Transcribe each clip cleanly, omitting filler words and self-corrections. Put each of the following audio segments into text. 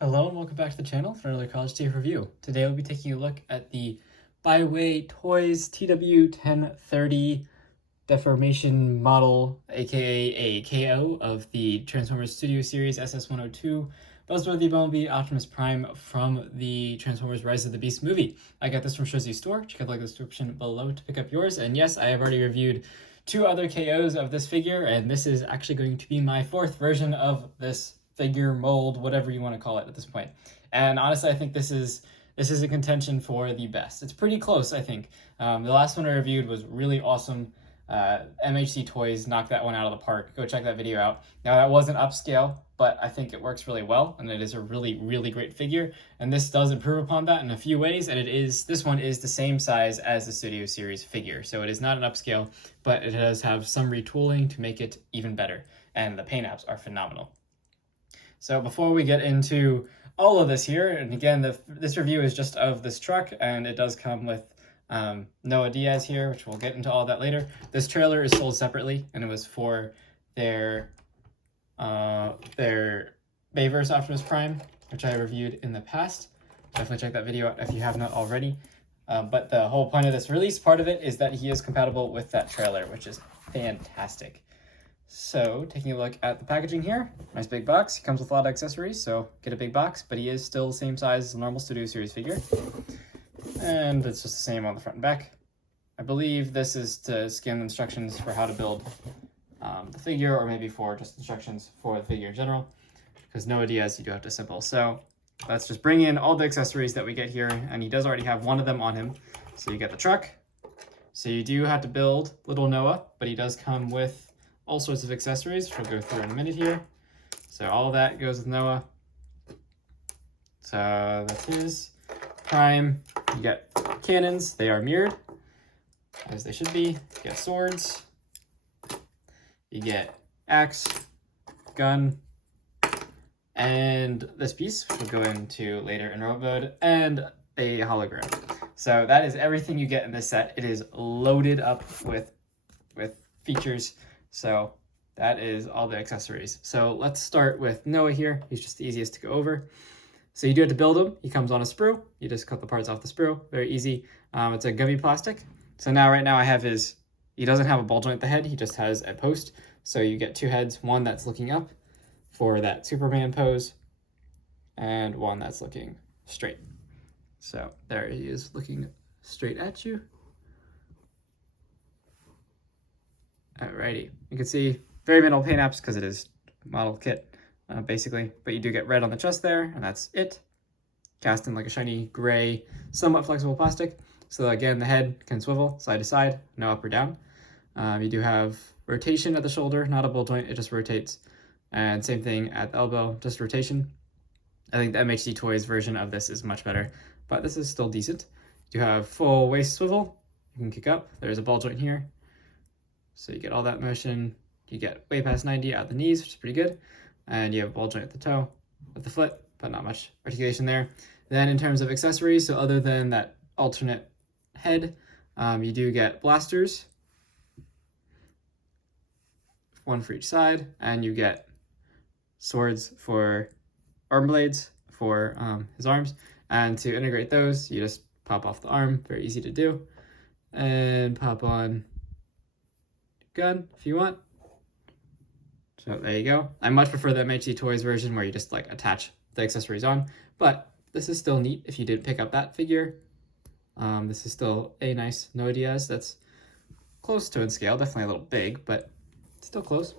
Hello and welcome back to the channel for another College Day review. Today we'll be taking a look at the BaiWei Toys TW-1030 deformation model, aka a KO of the Transformers Studio Series SS-102 Buzzworthy Bumblebee Optimus Prime from the Transformers Rise of the Beast movie. I got this from Showsy Store. Check out the link in the description below to pick up yours. And yes, I have already reviewed 2 other KOs of this figure, and this is actually going to be my 4th version of this figure, mold, whatever you want to call it at this point. And honestly, I think this is a contention for the best. It's pretty close, I think. The last one I reviewed was really awesome. MHC Toys knocked that one out of the park. Go check that video out. Now, that wasn't upscale, but I think it works really well, and it is a really, really great figure. And this does improve upon that in a few ways, and this one is the same size as the Studio Series figure. So it is not an upscale, but it does have some retooling to make it even better. And the paint apps are phenomenal. So before we get into all of this here, and again, this review is just of this truck, and it does come with Noah Diaz here, which we'll get into all that later. This trailer is sold separately, and it was for their Bayverse Optimus Prime, which I reviewed in the past. Definitely check that video out if you have not already. But the whole point of this release, part of it, is that he is compatible with that trailer, which is fantastic. So, taking a look at the packaging here, nice big box. He comes with a lot of accessories, so get a big box, but he is still the same size as a normal Studio Series figure. And it's just the same on the front and back. I believe this is to scan instructions for how to build the figure, or maybe for just instructions for the figure in general, because Noah Diaz you do have to assemble. So let's just bring in all the accessories that we get here, and he does already have one of them on him. So you get the truck. So you do have to build little Noah, but he does come with all sorts of accessories, which we'll go through in a minute here. So all that goes with Noah. So that's his. Prime, you get cannons. They are mirrored, as they should be. You get swords. You get axe, gun, and this piece, which we'll go into later in robot mode, and a hologram. So that is everything you get in this set. It is loaded up with features. So that is all the accessories. So let's start with Noah here. He's just the easiest to go over. So you do have to build him. He comes on a sprue. You just cut the parts off the sprue. Very easy. It's a gummy plastic. So right now I have he doesn't have a ball joint at the head. He just has a post. So you get 2 heads, one that's looking up for that Superman pose, and one that's looking straight. So there he is looking straight at you. Alrighty, you can see very minimal paint apps because it is model kit, basically, but you do get red on the chest there, and that's it. Cast in like a shiny gray, somewhat flexible plastic. So again, the head can swivel side to side, no up or down. You do have rotation at the shoulder, not a ball joint, it just rotates. And same thing at the elbow, just rotation. I think the MHC Toys version of this is much better, but this is still decent. You have full waist swivel, you can kick up, there's a ball joint here. So you get all that motion, you get way past 90 at the knees, which is pretty good. And you have a ball joint at the toe, at the foot, but not much articulation there. Then in terms of accessories, so other than that alternate head, you do get blasters, one for each side, and you get swords for arm blades for his arms. And to integrate those, you just pop off the arm, very easy to do, and pop on gun if you want. So there you go. I much prefer the MHC Toys version where you just like attach the accessories on, but this is still neat if you did pick up that figure. This is still a nice Noah Diaz that's close to in scale, definitely a little big, but still close.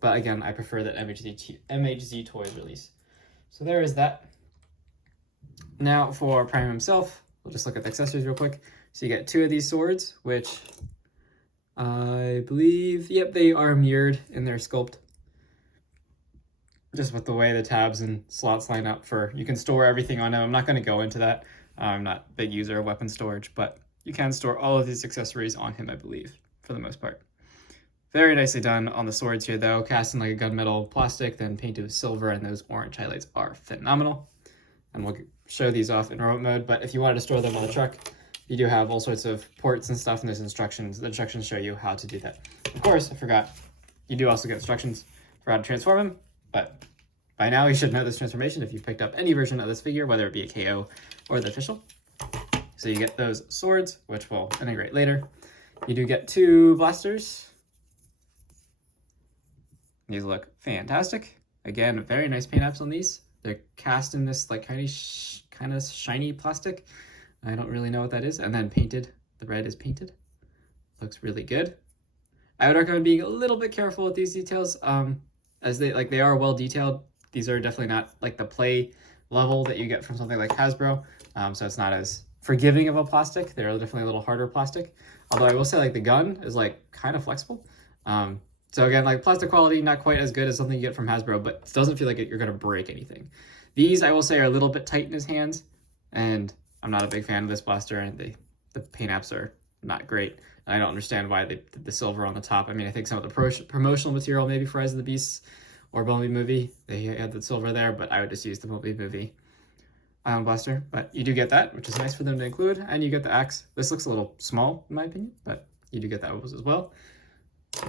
But again, I prefer that MHC Toys release. So there is that. Now for Prime himself, we'll just look at the accessories real quick. So you get 2 of these swords, which I believe, yep, they are mirrored in their sculpt. Just with the way the tabs and slots line up you can store everything on them. I'm not going to go into that. I'm not a big user of weapon storage, but you can store all of these accessories on him, I believe, for the most part. Very nicely done on the swords here, though. Cast in like a gunmetal plastic, then painted with silver, and those orange highlights are phenomenal. And we'll show these off in remote mode, but if you wanted to store them on the truck, you do have all sorts of ports and stuff, and there's instructions. The instructions show you how to do that. Of course, I forgot, you do also get instructions for how to transform him, but By now, you should know this transformation if you've picked up any version of this figure, whether it be a KO or the official. So you get those swords, which we'll integrate later. You do get 2 blasters. These look fantastic. Again, very nice paint apps on these. They're cast in this like kind of shiny plastic. I don't really know what that is. And then painted. The red is painted. Looks really good. I would recommend being a little bit careful with these details, as they are well detailed. These are definitely not like the play level that you get from something like Hasbro, so it's not as forgiving of a plastic. They're definitely a little harder plastic. Although I will say, like, the gun is like kind of flexible. So again, like, plastic quality not quite as good as something you get from Hasbro, but it doesn't feel like you're gonna break anything. These, I will say, are a little bit tight in his hands, and I'm not a big fan of this blaster, and the paint apps are not great. I don't understand why they did the silver on the top. I mean, I think some of the promotional material, maybe for Rise of the Beasts or Bumblebee movie, they had the silver there, but I would just use the Bumblebee movie Ion Blaster. But you do get that, which is nice for them to include, and you get the axe. This looks a little small, in my opinion, but you do get that as well.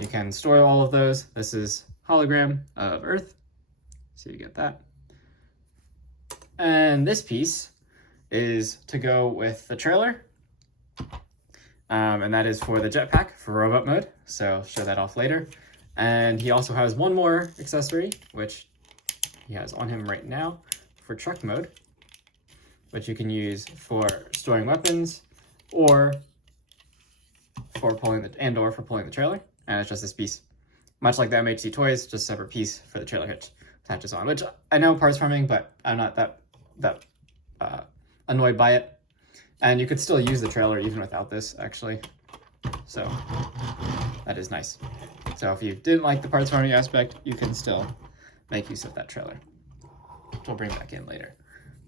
You can store all of those. This is hologram of Earth, so you get that. And this piece is to go with the trailer. And that is for the jetpack for robot mode, so I'll show that off later. And he also has one more accessory, which he has on him right now for truck mode, which you can use for storing weapons or for pulling the trailer. And it's just this piece, much like the MHC toys, just a separate piece for the trailer hitch attaches on, which I know parts farming, but I'm not that annoyed by it. And you could still use the trailer even without this, actually. So that is nice. So if you didn't like the parts farming aspect, you can still make use of that trailer, which we'll bring back in later.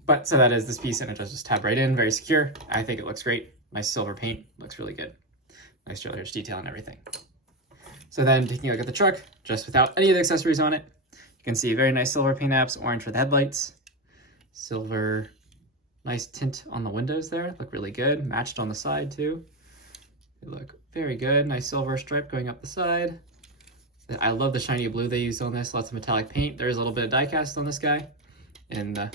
But so that is this piece, and it just tab right in, very secure. I think it looks great. Nice silver paint, looks really good. Nice trailer hitch detail and everything. So then taking a look at the truck, just without any of the accessories on it, you can see very nice silver paint apps, orange for the headlights, silver. Nice tint on the windows there, look really good. Matched on the side too. They look very good. Nice silver stripe going up the side. I love the shiny blue they used on this. Lots of metallic paint. There's a little bit of die cast on this guy in the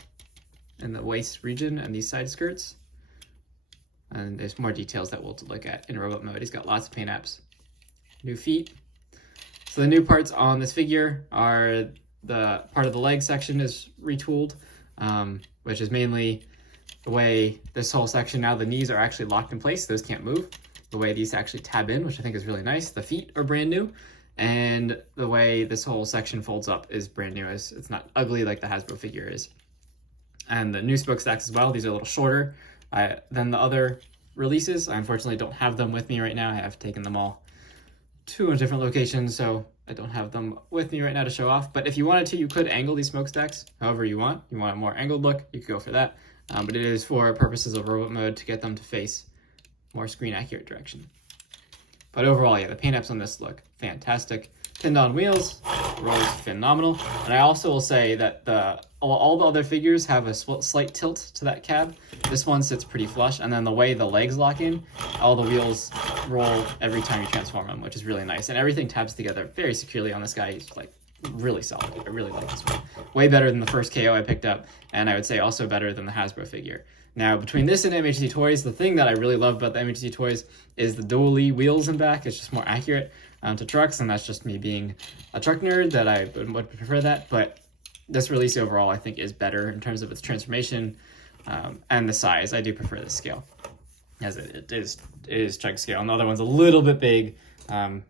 waist region and these side skirts. And there's more details that we'll look at in robot mode. He's got lots of paint apps. New feet. So the new parts on this figure are the part of the leg section is retooled, which is mainly the way this whole section, now the knees are actually locked in place. Those can't move. The way these actually tab in, which I think is really nice. The feet are brand new. And the way this whole section folds up is brand new. It's not ugly like the Hasbro figure is. And the new smokestacks as well. These are a little shorter than the other releases. I unfortunately don't have them with me right now. I have taken them all to different locations, so I don't have them with me right now to show off. But if you wanted to, you could angle these smokestacks however you want. You want a more angled look, you could go for that. But it is for purposes of robot mode to get them to face more screen accurate direction. But overall, yeah, the paint apps on this look fantastic. Pinned on wheels, rolls phenomenal. And I also will say that all the other figures have a slight tilt to that cab. This one sits pretty flush, and then the way the legs lock in, all the wheels roll every time you transform them, which is really nice. And everything tabs together very securely on this guy. He's like really solid. I really like this one. Way better than the first KO I picked up, and I would say also better than the Hasbro figure. Now, between this and MHC toys, the thing that I really love about the MHC toys is the dually wheels in back. It's just more accurate to trucks, and that's just me being a truck nerd that I would prefer that. But this release overall, I think, is better in terms of its transformation and the size. I do prefer this scale, as it is chug scale. And the other one's a little bit big.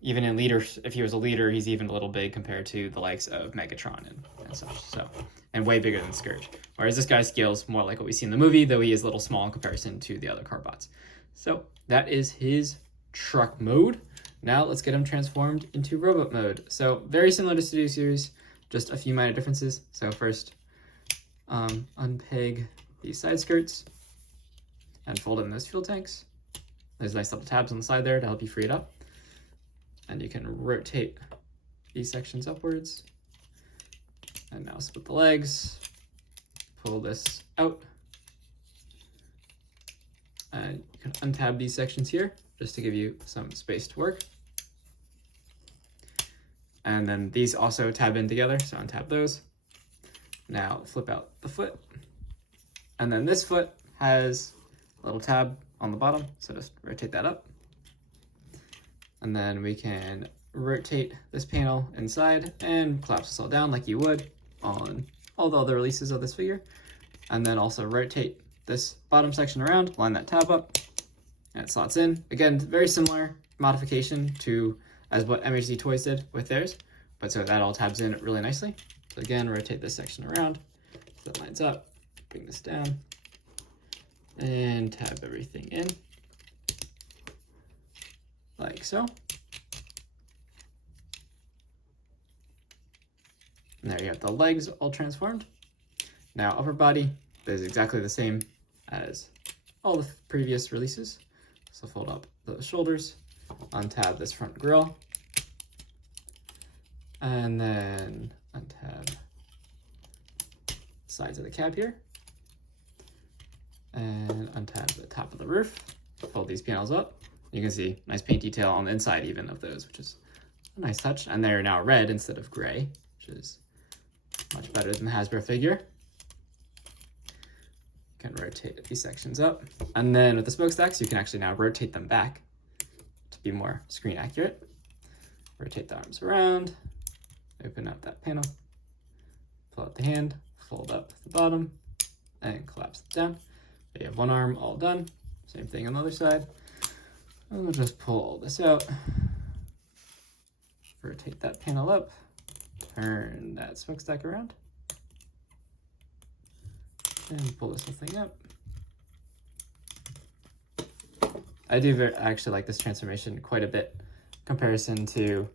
Even in leaders, if he was a leader, he's even a little big compared to the likes of Megatron and such. So, and way bigger than Scourge. Whereas this guy scales more like what we see in the movie, though he is a little small in comparison to the other Carbots. So that is his truck mode. Now let's get him transformed into robot mode. So very similar to Studio Series, just a few minor differences. So first, unpeg these side skirts and fold in those fuel tanks. There's nice little tabs on the side there to help you free it up. And you can rotate these sections upwards. And now split the legs, pull this out. And you can untab these sections here just to give you some space to work. And then these also tab in together, so untab those. Now flip out the foot. And then this foot has a little tab on the bottom, so just rotate that up. And then we can rotate this panel inside and collapse this all down like you would on all the other releases of this figure. And then also rotate this bottom section around, line that tab up, and it slots in. Again, very similar modification to as what MHD Toys did with theirs, but so that all tabs in really nicely. So again, rotate this section around, so that lines up, bring this down, and tab everything in, like so. And there you have the legs all transformed. Now upper body is exactly the same as all the previous releases. So fold up the shoulders, untab this front grille, and then untab sides of the cab here, and untab the top of the roof. Fold these panels up. You can see nice paint detail on the inside even of those, which is a nice touch. And they're now red instead of gray, which is much better than the Hasbro figure. You can rotate these sections up. And then with the smokestacks, you can actually now rotate them back to be more screen accurate. Rotate the arms around, open up that panel, pull out the hand, fold up the bottom, and collapse it down. You have one arm all done. Same thing on the other side. And we'll just pull all this out, rotate that panel up, turn that smokestack around, and pull this whole thing up. I do actually like this transformation quite a bit in comparison to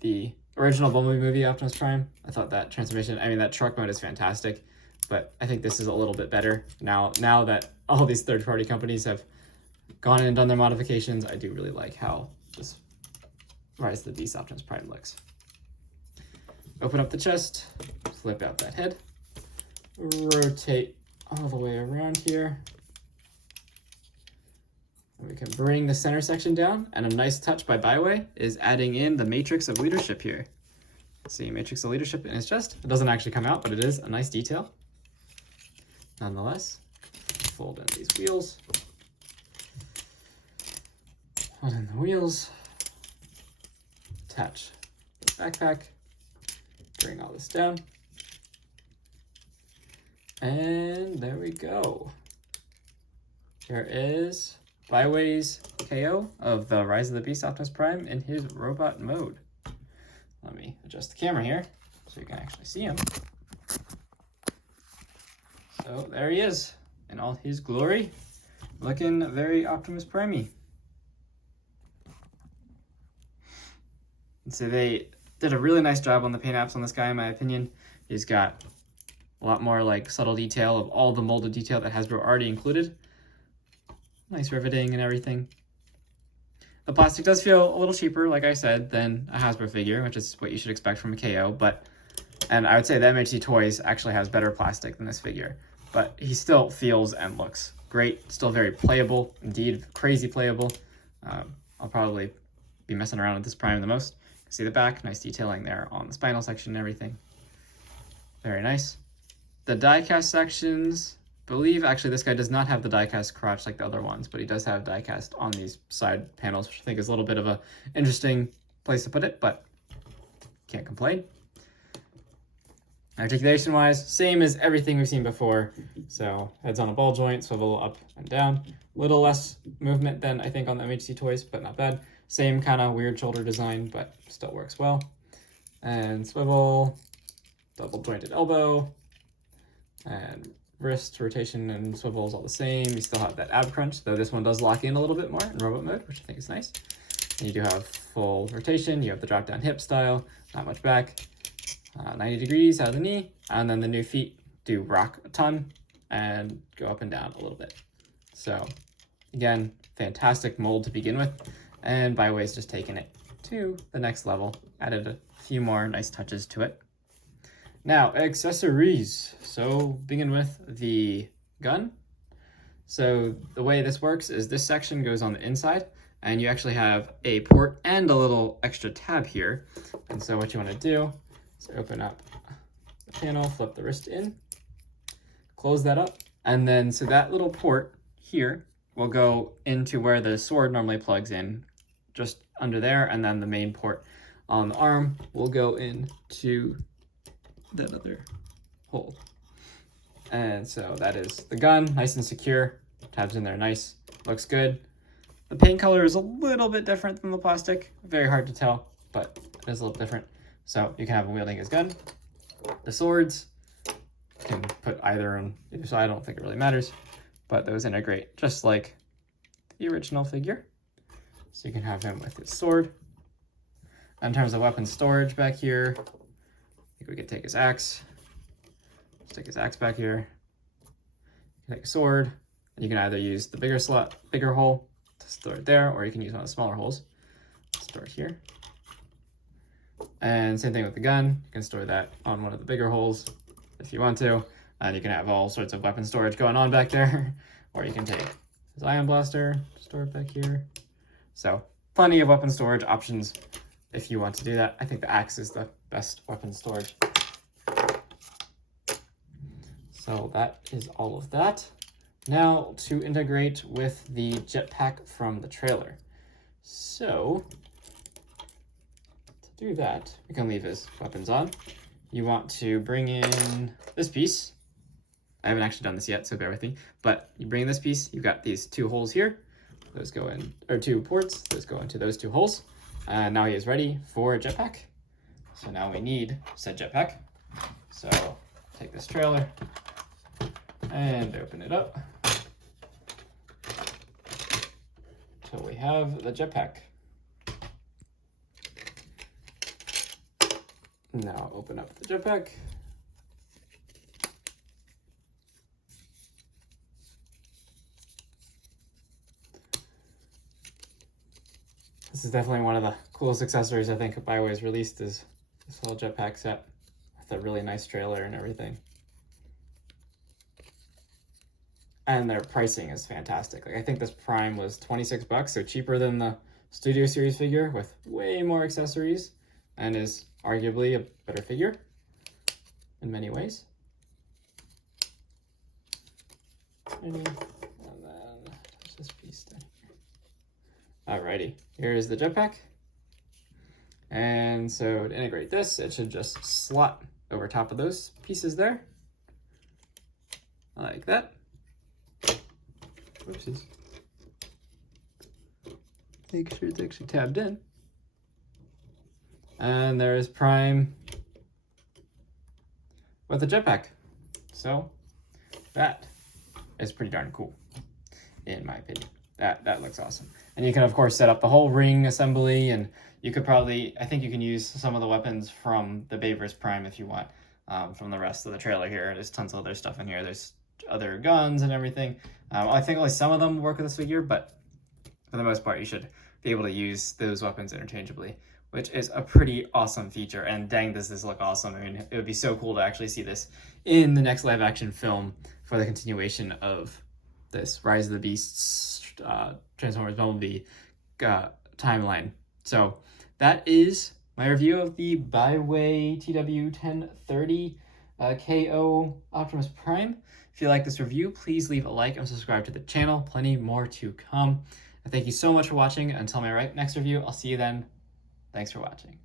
the original Bumblebee movie Optimus Prime. I thought that transformation, I mean, that truck mode is fantastic, but I think this is a little bit better. Now that all these third-party companies have gone in and done their modifications, I do really like how this Rise of the Beast Optimus Prime looks. Open up the chest, flip out that head, rotate all the way around here. And we can bring the center section down, and a nice touch by BaiWei is adding in the Matrix of Leadership here. See, Matrix of Leadership in his chest. It doesn't actually come out, but it is a nice detail. Nonetheless, fold in these wheels. Fold in the wheels. Attach the backpack. Bring all this down. And there we go. Here is BaiWei's KO of the Rise of the Beast Optimus Prime in his robot mode. Let me adjust the camera here so you can actually see him. So there he is in all his glory, looking very Optimus Prime-y. So they did a really nice job on the paint apps on this guy, in my opinion. He's got a lot more like subtle detail of all the molded detail that Hasbro already included. Nice riveting and everything. The plastic does feel a little cheaper, like I said, than a Hasbro figure, which is what you should expect from a KO, and I would say the MHD Toys actually has better plastic than this figure, but he still feels and looks great, still very playable, indeed crazy playable. I'll probably be messing around with this Prime the most. See the back, nice detailing there on the spinal section and everything. Very nice. The die-cast sections, I believe actually this guy does not have the die-cast crotch like the other ones, but he does have die-cast on these side panels, which I think is a little bit of a interesting place to put it, but can't complain. Articulation-wise, same as everything we've seen before. So heads on a ball joint, swivel up and down. Little less movement than I think on the MHD Toys, but not bad. Same kind of weird shoulder design, but still works well. And swivel, double jointed elbow, and wrist rotation and swivel is all the same. You still have that ab crunch, though this one does lock in a little bit more in robot mode, which I think is nice. And you do have full rotation. You have the drop down hip style, not much back. 90 degrees out of the knee, and then the new feet do rock a ton and go up and down a little bit. So again, fantastic mold to begin with, and BaiWei's just taken it to the next level, added a few more nice touches to it. Now, accessories. So begin with the gun. So the way this works is this section goes on the inside, and you actually have a port and a little extra tab here. And so what you want to do is open up the panel, flip the wrist in, close that up, and then so that little port here will go into where the sword normally plugs in, just under there, and then the main port on the arm will go into that other hole. And so that is the gun, nice and secure, tabs in there nice, looks good. The paint color is a little bit different than the plastic, very hard to tell, but it is a little different. So you can have him wielding his gun. The swords, you can put either on either side, I don't think it really matters, but those integrate just like the original figure. So you can have him with his sword. In terms of weapon storage back here, I think we could take his axe. Stick his axe back here. Take a sword. And you can either use the bigger slot, bigger hole to store it there, or you can use one of the smaller holes. Store it here. And same thing with the gun. You can store that on one of the bigger holes if you want to. And you can have all sorts of weapon storage going on back there. Or you can take his ion blaster, store it back here. So plenty of weapon storage options if you want to do that. I think the axe is the best weapon storage. So that is all of that. Now to integrate with the jetpack from the trailer. So to do that, we can leave his weapons on. You want to bring in this piece. I haven't actually done this yet, so bear with me. But you bring in this piece, you've got these two holes here. Those go in, or two ports, those go into those two holes. And now he is ready for a jetpack. So now we need said jetpack. So take this trailer and open it up until we have the jetpack. Now open up the jetpack. This is definitely one of the coolest accessories I think BaiWei has released, is this little jetpack set with a really nice trailer and everything. And their pricing is fantastic. Like, I think this Prime was 26 bucks, so cheaper than the Studio Series figure with way more accessories, and is arguably a better figure in many ways. And then touch this piece down here. Alrighty, here's the jetpack. And so to integrate this, it should just slot over top of those pieces there, like that. Whoopsies. Make sure it's actually tabbed in. And there's Prime with a jetpack. So that is pretty darn cool, in my opinion. That looks awesome. And you can of course set up the whole ring assembly, and you could probably, I think you can use some of the weapons from the BaiWei Prime if you want, from the rest of the trailer here. There's tons of other stuff in here. There's other guns and everything. I think only some of them work with this figure, but for the most part, you should be able to use those weapons interchangeably, which is a pretty awesome feature. And dang, does this look awesome. I mean, it would be so cool to actually see this in the next live action film for the continuation of this Rise of the Beasts, Transformers Bumblebee timeline. So that is my review of the BaiWei TW-1030 KO Optimus Prime. If you like this review, please leave a like and subscribe to the channel. Plenty more to come. And thank you so much for watching. Until my next review, I'll see you then. Thanks for watching.